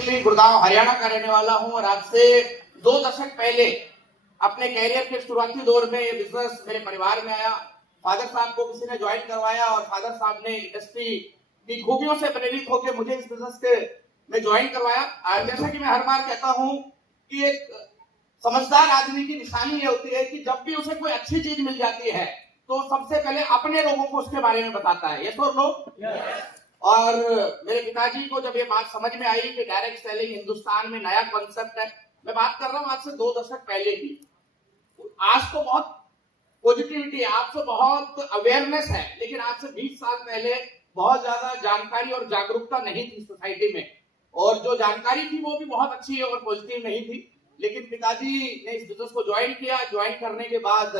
Basically Gurgaon Haryana का रहने वाला हूं और आज से 2 दशक पहले अपने कैरियर के शुरुआती दौर में ये बिजनेस मेरे परिवार में आया। फादर साहब को किसी ने ज्वाइन करवाया और फादर साहब ने इंडस्ट्री की खूबियों से प्रेरित होकर मुझे इस बिजनेस के में ज्वाइन करवाया। जैसा कि मैं हर बार कहता हूं कि एक समझदार आदमी की निशानी ये होती है कि जब भी उसे कोई अच्छी चीज मिल जाती है तो सबसे पहले अपने लोगों को उसके बारे में बताता है। ये तो लोग और मेरे पिताजी को जब ये बात समझ में आई कि डायरेक्ट सेलिंग हिंदुस्तान में नया कॉन्सेप्ट है, मैं बात कर रहा हूं आज से 2 दशक पहले की। आज तो बहुत पॉजिटिविटी है, आज तो बहुत अवेयरनेस है, लेकिन आज से 20 साल पहले बहुत ज्यादा जानकारी और जागरूकता नहीं थी सोसाइटी में, और जो जानकारी थी वो भी बहुत अच्छी और पॉजिटिव नहीं थी। लेकिन पिताजी ने इस बिजनेस को ज्वाइन किया। ज्वाइन करने के बाद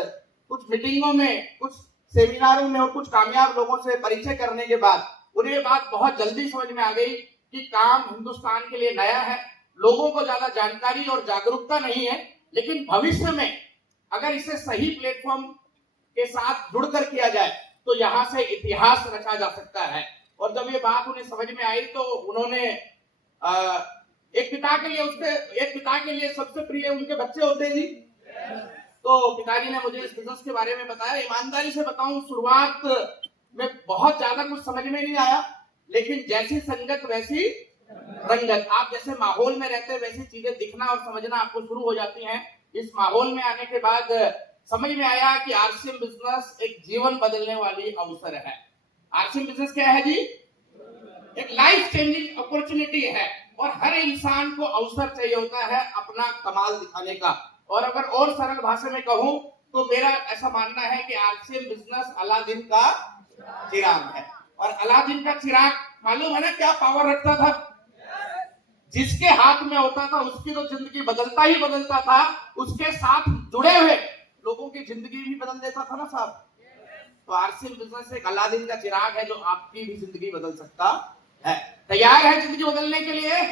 कुछ मीटिंगों में, कुछ सेमिनारों में और कुछ कामयाब लोगों से परिचय करने के बाद उन्हें ये बात बहुत जल्दी समझ में आ गई कि काम हिंदुस्तान के लिए नया है, लोगों को ज्यादा जानकारी और जागरूकता नहीं है, लेकिन भविष्य में अगर इसे सही प्लेटफॉर्म के साथ जुड़कर किया जाए तो यहां से इतिहास रचा जा सकता है। और जब ये बात उन्हें समझ में आई तो उन्होंने एक पिता के लिए सबसे प्रिय उनके बच्चे होते हैं जी। तो पिताजी ने मुझे इस बिजनेस के बारे में बताया। ईमानदारी से बताऊं, शुरुआत में बहुत ज्यादा कुछ समझ में नहीं आया, लेकिन जैसी संगत वैसी रंगत। आप जैसे माहौल में रहते हैं वैसी चीजें दिखना और समझना आपको शुरू हो जाती हैं। इस माहौल में आने के बाद समझ में आया कि आरसीएम बिजनेस एक जीवन बदलने वाली अवसर है। आरसीएम बिजनेस क्या है जी? एक लाइफ चेंजिंग अपॉर्चुनिटी है और हर इंसान को अवसर चाहिए होता है अपना कमाल दिखाने का। और अगर और सरल भाषा में कहूं तो मेरा ऐसा मानना है कि आरसीएम बिजनेस अलादीन का चिराग है। और अलादीन का चिराग मालूम है ना क्या पावर रखता था? जिसके हाथ में होता था उसकी तो जिंदगी बदलता ही बदलता था, उसके साथ जुड़े हुए लोगों की जिंदगी भी बदल देता था ना साहब। तो आरसीएम बिजनेस एक अलादीन का चिराग है जो आपकी भी जिंदगी बदल सकता है। तैयार है जिंदगी बदलने के लिए?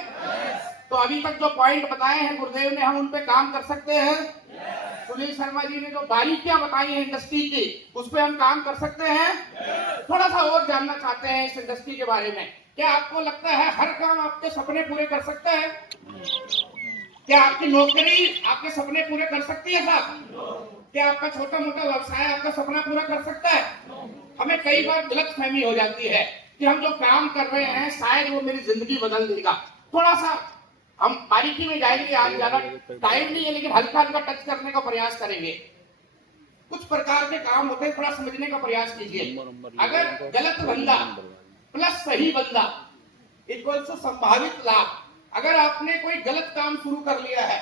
तो अभी तक जो पॉइंट बताए हैं गुरुदेव ने, हम उन पे काम कर सकते हैं। सुनील शर्मा जी ने जो बारीकियां बताई हैं इंडस्ट्री की, उस पर हम काम कर सकते हैं। थोड़ा सा और जानना चाहते हैं इस इंडस्ट्री के बारे में। क्या आपको लगता है हर काम आपके सपने पूरे कर सकता है? क्या आपकी नौकरी आपके सपने पूरे कर सकती है साहब? क्या आपका छोटा मोटा व्यवसाय आपका सपना पूरा कर सकता है? हमें कई बार गलतफहमी हो जाती है कि हम जो काम कर रहे हैं शायद वो मेरी जिंदगी बदल देगा। थोड़ा सा हम बारीकी में जाएंगे, आज ज्यादा टाइम नहीं है, लेकिन हल्का हल्का टच करने का प्रयास करेंगे। कुछ प्रकार के काम होते हैं, थोड़ा समझने का प्रयास कीजिए। अगर गलत बंदा प्लस सही बंदा इक्वल टू संभावित लाभ। अगर आपने कोई गलत काम शुरू कर लिया है,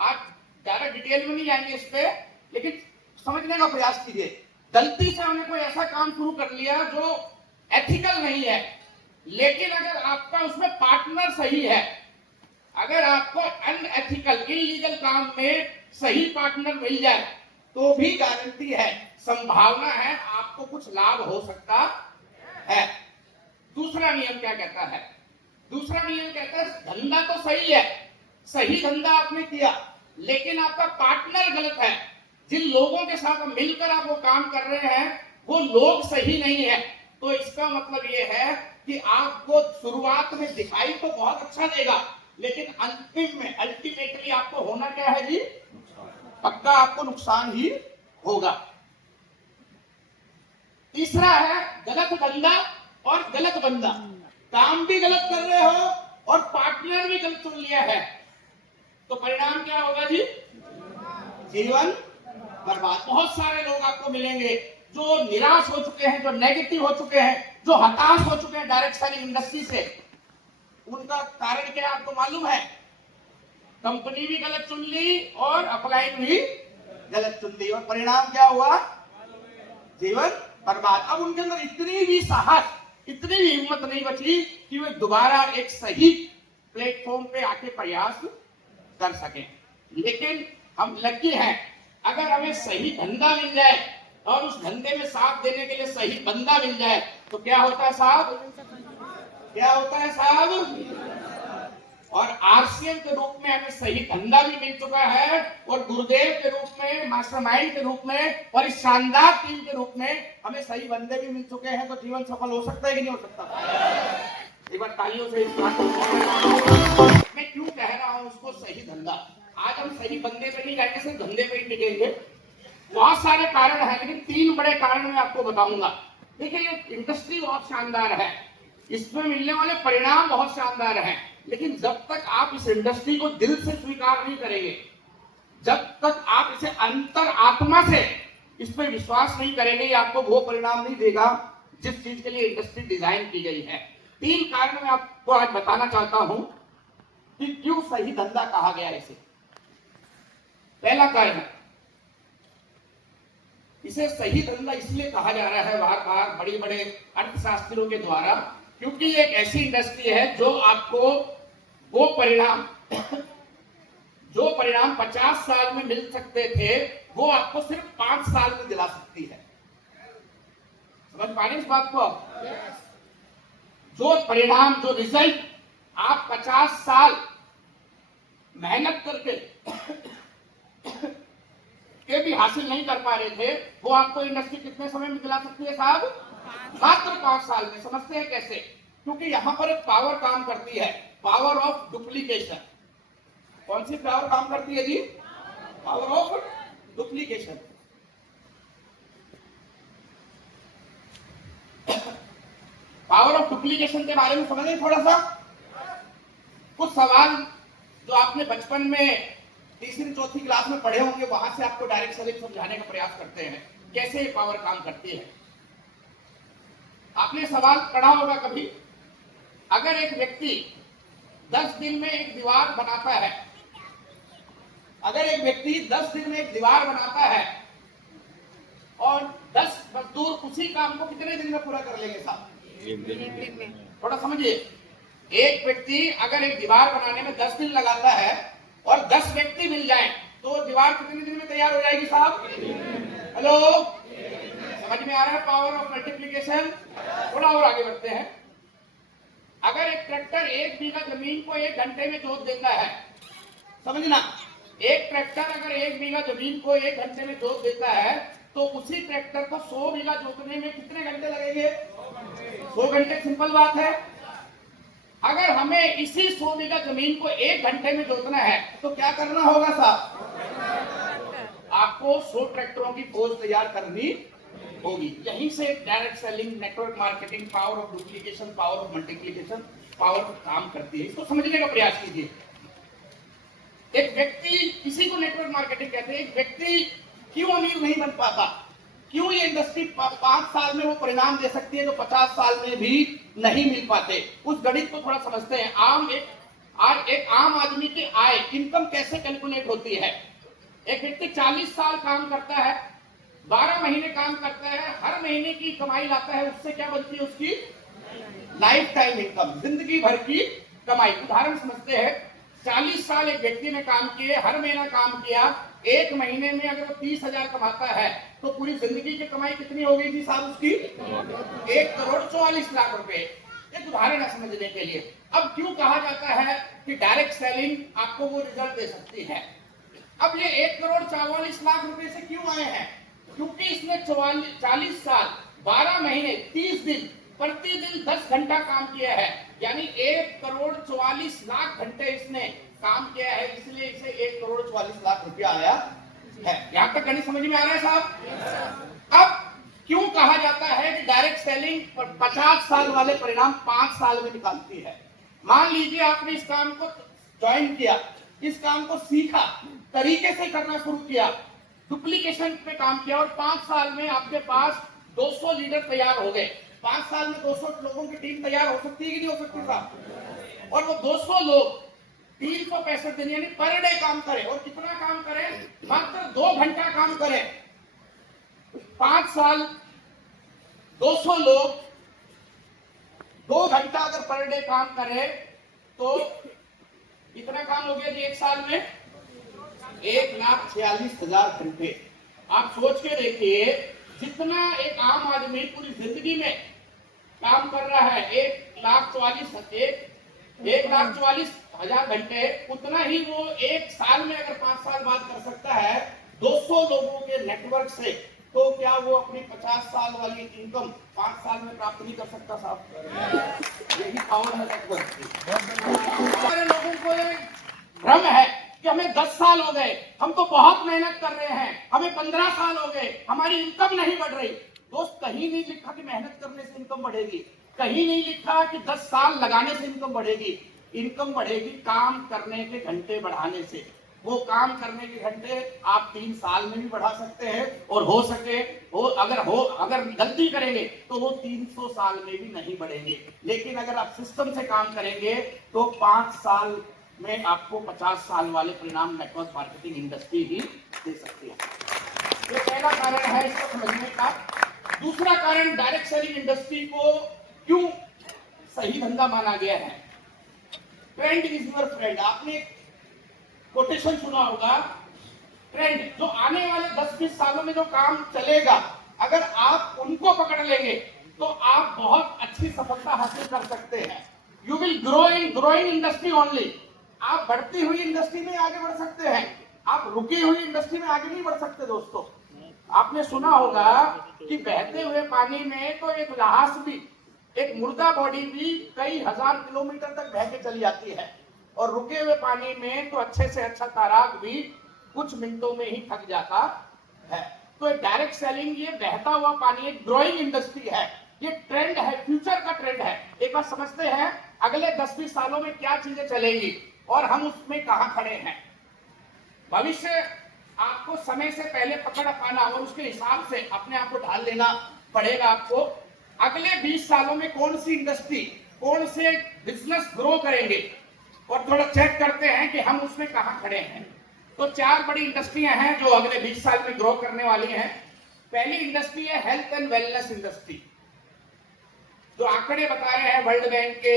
आप ज्यादा डिटेल में नहीं जाएंगे इस पे, लेकिन समझने का प्रयास कीजिए। गलती से हमने कोई ऐसा काम शुरू कर लिया जो एथिकल नहीं है, लेकिन अगर आपका उसमें पार्टनर सही है, अगर आपको अनएथिकल इलीगल काम में सही पार्टनर मिल जाए तो भी गारंटी है, संभावना है आपको कुछ लाभ हो सकता है। दूसरा नियम क्या कहता है? दूसरा नियम कहता है धंधा तो सही है, सही धंधा आपने किया, लेकिन आपका पार्टनर गलत है। जिन लोगों के साथ मिलकर आप वो काम कर रहे हैं वो लोग सही नहीं है, तो इसका मतलब ये है कि आपको शुरुआत में दिखाई तो बहुत अच्छा देगा, लेकिन अंतिम में अल्टीमेटली आपको होना क्या है जी? पक्का आपको नुकसान ही होगा। तीसरा है गलत धंधा और गलत बंदा। काम भी गलत कर रहे हो और पार्टनर भी गलत चुन लिया है, तो परिणाम क्या होगा जी? जीवन बर्बाद। बहुत सारे लोग आपको मिलेंगे जो निराश हो चुके हैं, जो नेगेटिव हो चुके हैं, जो हताश हो चुके हैं डायरेक्ट सेलिंग इंडस्ट्री से। उनका कारण क्या है आपको मालूम है? कंपनी भी गलत चुन ली और अपलाइन भी गलत चुन ली, और परिणाम क्या हुआ? जीवन बर्बाद। अब उनके अंदर इतनी भी साहस, इतनी भी हिम्मत नहीं बची कि वे दोबारा एक सही प्लेटफॉर्म पे आके प्रयास कर सके। लेकिन हम लकी हैं, अगर हमें सही धंधा मिल जाए और उस धंधे में साथ देने के लिए सही बंदा मिल जाए तो क्या होता है साहब? क्या होता है साहब? और आरसीएम के रूप में हमें सही धंधा भी मिल चुका है, और गुरुदेव के रूप में, मास्टरमाइंड के रूप में, और इस शानदार टीम के रूप में हमें सही बंदे भी मिल चुके हैं। तो जीवन सफल हो सकता है कि नहीं हो सकता? एक बार तालियों से इस बात को मैं क्यों कह रहा हूं उसको सही धंधा। आज हम सही बंदे पे नहीं जाएंगे, सिर्फ धंधे पे ही टिकेंगे। बहुत सारे कारण हैं, लेकिन 3 बड़े कारण मैं आपको बताऊंगा। देखिए, ये इंडस्ट्री बहुत शानदार है, इसमें मिलने वाले परिणाम बहुत शानदार हैं, लेकिन जब तक आप इस इंडस्ट्री को दिल से स्वीकार नहीं करेंगे, जब तक आप इसे अंतर आत्मा से इस पर विश्वास नहीं करेंगे, ये आपको वो परिणाम नहीं देगा जिस चीज के लिए इंडस्ट्री डिजाइन की गई है। 3 कारण मैं आपको आज बताना चाहता हूं कि क्यों सही धंधा कहा गया इसे। पहला कारण, इसे सही धंधा इसलिए कहा जा रहा है बार बार बड़े बड़े अर्थशास्त्रियों के द्वारा, क्योंकि ये एक ऐसी इंडस्ट्री है जो आपको वो परिणाम जो परिणाम 50 साल में मिल सकते थे, वो आपको सिर्फ 5 साल में दिला सकती है। समझ पा रहे इस बात को? जो परिणाम, जो रिजल्ट आप 50 साल मेहनत करके के भी हासिल नहीं कर पा रहे थे, वो आपको इंडस्ट्री कितने समय में दिला सकती है साहब? मात्र 5 साल में। समझते हैं कैसे? क्योंकि यहां पर एक पावर काम करती है, पावर ऑफ डुप्लीकेशन। कौन सी पावर काम करती है जी? Power of duplication. Power of duplication के बारे में समझे थोड़ा सा। कुछ सवाल जो आपने बचपन में तीसरी चौथी क्लास में पढ़े होंगे, वहां से आपको डायरेक्ट सेलिंग समझाने का प्रयास करते हैं, कैसे ये पावर काम करती है। आपने सवाल पढ़ा होगा कभी, अगर एक व्यक्ति 10 दिन में एक दीवार बनाता है, अगर एक व्यक्ति 10 दिन में एक दीवार बनाता है और 10 मजदूर उसी काम को कितने दिन में पूरा कर लेंगे साहब? 1 दिन में। थोड़ा समझिए, एक व्यक्ति अगर एक दीवार बनाने में 10 दिन लगाता है और 10 व्यक्ति मिल जाएं, तो दीवार कितने दिन में तैयार हो जाएगी साहब? हेलो, समझ में आ रहा है पावर ऑफ मल्टीप्लीकेशन? थोड़ा और आगे बढ़ते हैं। अगर एक ट्रैक्टर 1 बीघा जमीन को 1 घंटे में जोत देता है, समझना, एक ट्रैक्टर अगर 1 बीघा जमीन को 1 घंटे में जोत देता है, तो उसी ट्रैक्टर को 100 बीघा जोतने में कितने घंटे लगेंगे? 100 घंटे। सिंपल बात है। अगर हमें इसी 100 बीघा जमीन को 1 घंटे में जोतना है, तो क्या करना होगा साहब? आपको 100 ट्रैक्टरों की फौज तैयार करनी होगी। यहीं से direct selling, network marketing, power of duplication, power of multiplication power काम करती है। इसको समझने का प्रयास कीजिए। एक व्यक्ति, किसी को नेटवर्क मार्केटिंग कहते हैं, एक व्यक्ति क्यों अमीर नहीं बन पाता, क्यों ये इंडस्ट्री 5 साल में वो परिणाम दे सकती है जो 50 साल में भी नहीं मिल पाते। उस गणित को थोड़ा समझते हैं। एक आम आदमी की आय, इनकम कैसे कैलकुलेट होती है। एक व्यक्ति 40 साल काम करता है, 12 महीने काम करता है, हर महीने की कमाई लाता है, उससे क्या बनती है? उसकी लाइफ टाइम इनकम, जिंदगी भर की कमाई। उदाहरण समझते हैं, 40 साल एक व्यक्ति ने काम किए, हर महीना काम किया, 1 महीने में अगर वो 30,000 कमाता है, तो पूरी जिंदगी की कमाई कितनी हो गई थी साहब उसकी? 1,44,00,000 रुपए। एक उदाहरण है समझने के लिए। अब क्यों कहा जाता है कि डायरेक्ट सेलिंग आपको वो रिजल्ट दे सकती है? अब ये 1,44,00,000 रुपए से क्यों आए हैं? क्योंकि इसने 40 साल 12 महीने 30 दिन प्रतिदिन 10 घंटा काम किया है, यानी 1,44,00,000 घंटे इसने काम किया है, इसलिए इसे 1,44,00,000 रुपया आया है। यहां तक गणित समझ में आ रहा है साहब? अब क्यों कहा जाता है कि डायरेक्ट सेलिंग 50 साल वाले परिणाम 5 साल में निकालती है? मान लीजिए आपने इस काम को ज्वाइन किया, इस काम को सीखा, तरीके से करना शुरू किया, डुप्लीकेशन पे काम किया, और 5 साल में आपके पास 200 लीडर तैयार हो गए। 5 साल में 200 लोगों की टीम तैयार हो सकती है कि नहीं हो सकती साहब? और वो 200 लोग 365 दिन यानी पर डे काम करें, और कितना काम करें? मात्र 2 घंटा काम करें। 5 साल 200 लोग 2 घंटा अगर पर डे काम करें, तो कितना काम हो गया जी एक साल में? 1,46,000 घंटे। आप सोच के देखिए, जितना एक आम आदमी पूरी जिंदगी में काम कर रहा है, 1,44,000 घंटे, उतना ही वो एक साल में अगर 5 साल बाद कर सकता है 200 लोगों के नेटवर्क से तो क्या वो अपनी 50 साल वाली इनकम 5 साल में प्राप्त नहीं कर सकता साहब? यही पावर है हमारे लोगों को भ्रम है कि हमें 10 साल हो गए, हम तो बहुत मेहनत कर रहे हैं, हमें 15 साल हो गए, हमारी इनकम नहीं बढ़ रही। दोस्त, कहीं नहीं लिखा कि मेहनत करने से इनकम बढ़ेगी, कहीं नहीं लिखा कि 10 साल लगाने से इनकम बढ़ेगी। इनकम बढ़ेगी काम करने के घंटे बढ़ाने से। वो काम करने के घंटे आप 3 साल में भी बढ़ा सकते हैं, और हो सके अगर गलती करेंगे तो वो 300 साल में भी नहीं बढ़ेंगे। लेकिन अगर आप सिस्टम से काम करेंगे तो 5 साल में आपको 50 साल वाले परिणाम नेटवर्क मार्केटिंग इंडस्ट्री ही दे सकती है। ये पहला कारण है इसको समझने का। दूसरा कारण, डायरेक्ट सेलिंग इंडस्ट्री को क्यों सही धंधा माना गया है। Trend is your friend. आपने कोटेशन सुना होगा, ट्रेंड जो आने वाले 10-20 सालों में जो काम चलेगा, अगर आप उनको पकड़ लेंगे तो आप बहुत अच्छी सफलता हासिल कर सकते हैं। You will growing industry only. आप बढ़ती हुई इंडस्ट्री में आगे बढ़ सकते हैं, आप रुकी हुई इंडस्ट्री में आगे नहीं बढ़ सकते। दोस्तों, आपने सुना होगा कि बहते हुए पानी में तो एक जहाज भी, एक मुर्दा बॉडी भी कई हजार किलोमीटर तक बह के चली जाती है, और रुके हुए पानी में तो अच्छे से अच्छा तैराक भी कुछ मिनटों में ही थक जाता है। तो डायरेक्ट सेलिंग, ये बहता हुआ पानी एक ग्रोइंग इंडस्ट्री है, ये ट्रेंड है, फ्यूचर का ट्रेंड है। एक बार समझते हैं अगले 10-20 सालों में क्या चीजें चलेंगी और हम उसमें कहां खड़े हैं। भविष्य आपको समय से पहले पकड़ पाना और उसके हिसाब से अपने आप को ढाल लेना पड़ेगा आपको। अगले 20 सालों में कौन सी इंडस्ट्री, कौन से बिजनेस ग्रो करेंगे, और थोड़ा चेक करते हैं कि हम उसमें कहां खड़े हैं। तो 4 बड़ी इंडस्ट्रियां हैं जो अगले 20 साल में ग्रो करने वाली हैं। पहली इंडस्ट्री है हेल्थ एंड वेलनेस इंडस्ट्री। जो आंकड़े बता रहे हैं वर्ल्ड बैंक के,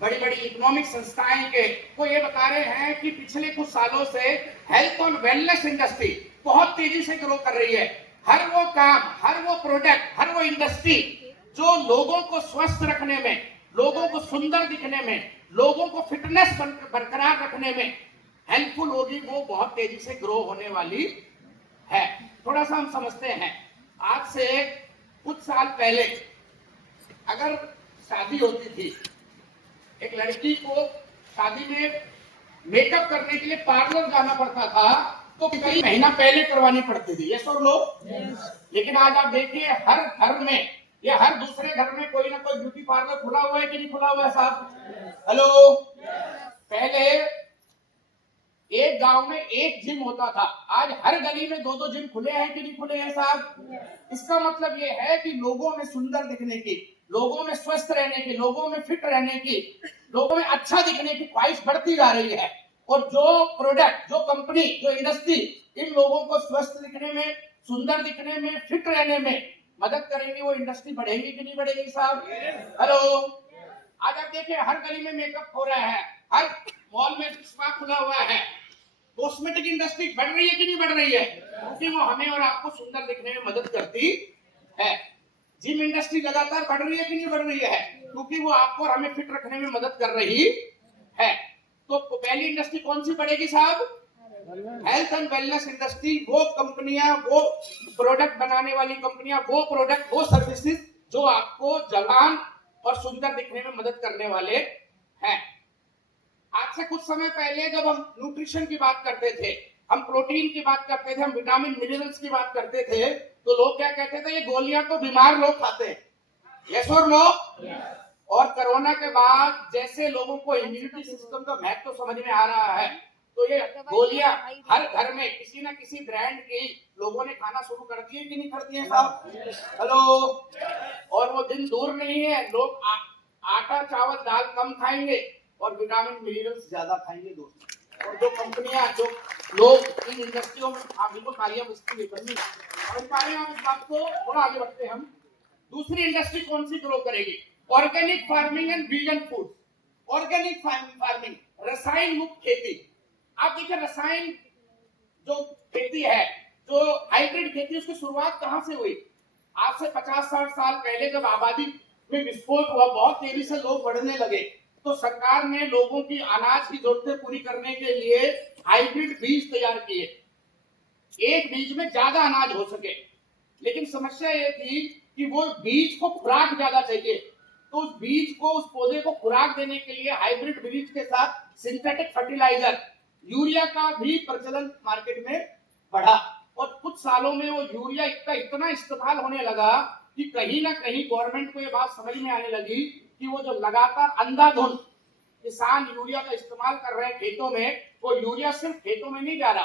बड़ी बड़ी इकोनॉमिक संस्थाएं के, वो ये बता रहे हैं कि पिछले कुछ सालों से हेल्थ और वेलनेस इंडस्ट्री बहुत तेजी से ग्रो कर रही है। हर वो काम, हर वो प्रोडक्ट, हर वो इंडस्ट्री जो लोगों को स्वस्थ रखने में, लोगों को सुंदर दिखने में, लोगों को फिटनेस बरकरार रखने में हेल्पफुल होगी, वो बहुत तेजी से ग्रो होने वाली है। थोड़ा सा हम समझते हैं। आज से कुछ साल पहले अगर शादी होती थी, एक लड़की को शादी में मेकअप करने के लिए पार्लर जाना पड़ता था, तो कई महीना पहले करवानी पड़ती थी। यस और नो? लेकिन आज आप देखिए हर घर में या हर दूसरे घर में कोई ना कोई ब्यूटी पार्लर खुला हुआ है कि नहीं खुला हुआ है साहब? हेलो। पहले एक गांव में एक जिम होता था, आज हर गली में 2-2 जिम खुले हैं कि नहीं खुले हैं साहब? इसका मतलब ये है कि लोगों में सुंदर दिखने की, लोगों में स्वस्थ रहने की, लोगों में फिट रहने की, लोगों में अच्छा दिखने की ख्वाहिश बढ़ती जा रही है। और जो प्रोडक्ट, जो कंपनी, जो इंडस्ट्री इन लोगों को स्वस्थ दिखने में, सुंदर दिखने में, फिट रहने में मदद करेंगी, वो इंडस्ट्री बढ़ेगी कि नहीं बढ़ेगी साहब? हेलो। आज आप देखिए हर गली में मेकअप हो रहा है, हर मॉल में स्पा खुला हुआ है। कॉस्मेटिक इंडस्ट्री बढ़ रही है कि नहीं बढ़ रही है? क्योंकि वो हमें और आपको सुंदर दिखने में मदद करती है। जिम इंडस्ट्री लगातार बढ़ रही है कि नहीं बढ़ रही है? क्योंकि वो आपको और हमें फिट रखने में मदद कर रही है। तो पहली इंडस्ट्री कौन सी बढ़ेगी साहब? Health and wellness industry. वो कंपनियां, वो प्रोडक्ट बनाने वाली कंपनियां, वो प्रोडक्ट, वो सर्विसेज जो आपको जवान और सुंदर दिखने में मदद करने वाले हैं। आज से कुछ समय पहले जब हम न्यूट्रिशन की बात करते थे, हम प्रोटीन की बात करते थे, हम विटामिन मिनरल्स की बात करते थे, तो लोग क्या कहते थे, ये गोलियां तो बीमार लोग खाते हैं। यस और नो? और कोरोना के बाद जैसे लोगों को इम्यूनिटी सिस्टम का महत्व समझ में आ रहा है, तो ये गोलियां हर घर में किसी ना किसी ब्रांड की लोगों ने खाना शुरू कर दिए कि नहीं कर दिए साहब? हेलो। और वो दिन दूर नहीं है, लोग आटा चावल दाल कम खाएंगे और विटामिन मिनरल्स ज्यादा खाएंगे दोस्तों। और जो कंपनियां, जो लोग इन इंडस्ट्रियों में अभी तो तालियां बजती है, और हम इस बात को थोड़ा आगे बढ़ते हैं। हम दूसरी इंडस्ट्री कौन सी ग्रो करेगी? Organic farming and vegan food. Organic farming, रसायन मुक्त खेती। आप देखिए रसायन जो खेती है, जो हाइब्रिड खेती, उसकी शुरुआत कहां से हुई? आज से 50-60 साल पहले जब आबादी में विस्फोट हुआ, बहुत तेजी से लोग बढ़ने लगे, तो सरकार ने लोगों की अनाज की जरूरतें पूरी करने के लिए हाइब्रिड बीज तैयार किए। एक बीज में ज्यादा अनाज हो सके। लेकिन समस्या ये थी कि वो बीज को खुराक ज्यादा चाहिए, तो उस बीज को, उस पौधे को खुराक देने के लिए हाइब्रिड बीज के साथ सिंथेटिक फर्टिलाइजर यूरिया का भी प्रचलन मार्केट में बढ़ा। और कुछ सालों में वो यूरिया इतना इस्तेमाल होने लगा कि कहीं ना कहीं गवर्नमेंट को ये बात समझ में आने लगी कि वो जो लगातार अंधाधुंध किसान यूरिया का इस्तेमाल कर रहे हैं खेतों में, वो यूरिया सिर्फ खेतों में नहीं जा रहा,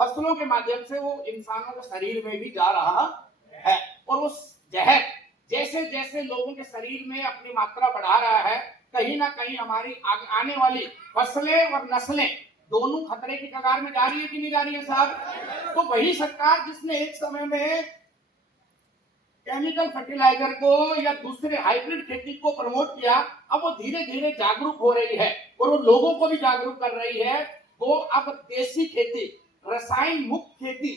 फसलों के माध्यम से वो इंसानों के शरीर में भी जा रहा है। और वो जहर जैसे जैसे लोगों के शरीर में अपनी मात्रा बढ़ा रहा है, कहीं ना कहीं हमारी आने वाली फसलें और नस्लें दोनों खतरे की कगार में जा रही है कि नहीं जा रही है साहब? तो वही सरकार जिसने एक समय में केमिकल फर्टिलाइजर को या दूसरे हाइब्रिड खेती को प्रमोट किया, अब वो धीरे धीरे जागरूक हो रही है और वो लोगों को भी जागरूक कर रही है। वो अब देसी खेती, रसायन मुक्त खेती,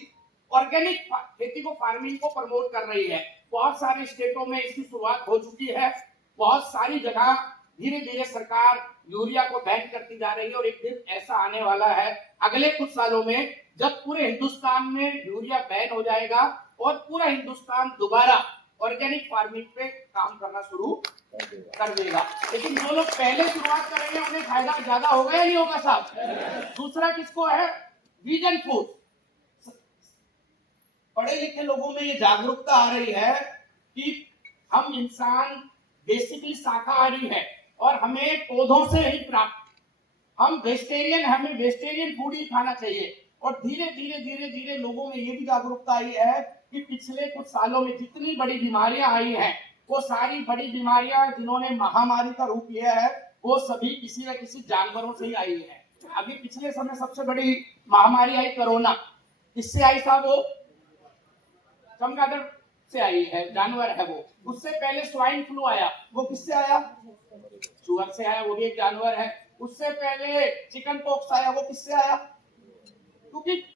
ऑर्गेनिक खेती को, फार्मिंग को प्रमोट कर रही है। बहुत सारे स्टेटों में इसकी शुरुआत हो चुकी है। बहुत सारी जगह धीरे धीरे सरकार यूरिया को बैन करती जा रही है और एक दिन ऐसा आने वाला है अगले कुछ सालों में जब पूरे हिंदुस्तान में यूरिया बैन हो जाएगा और पूरा हिंदुस्तान दोबारा ऑर्गेनिक फार्मिंग पे काम करना शुरू कर देगा। लेकिन जो लोग पहले शुरुआत करेंगे उन्हें फायदा ज्यादा होगा या नहीं होगा साहब? दूसरा किसको है? Vegan food. पढ़े लिखे लोगों में ये जागरूकता आ रही है कि हम इंसान बेसिकली शाकाहारी है और हमें पौधों से ही प्राप्त, हम वेजिटेरियन, हमें वेजिटेरियन फूड ही खाना चाहिए। और धीरे धीरे धीरे धीरे लोगों में ये भी जागरूकता आई है कि पिछले कुछ सालों में जितनी बड़ी बीमारियां आई हैं, वो सारी बड़ी बीमारियां जिन्होंने महामारी का रूप लिया है, वो सभी किसी न किसी जानवरों से ही आई है। अभी पिछले समय सबसे बड़ी महामारी आई कोरोना, किससे आई साहब? वो चमगादड़ से आई है, जानवर है वो। उससे पहले स्वाइन फ्लू आया, वो किससे आया? चूहा से आया, वो भी एक जानवर है। उससे पहले चिकन पॉक्स आया, वो किससे आया? क्योंकि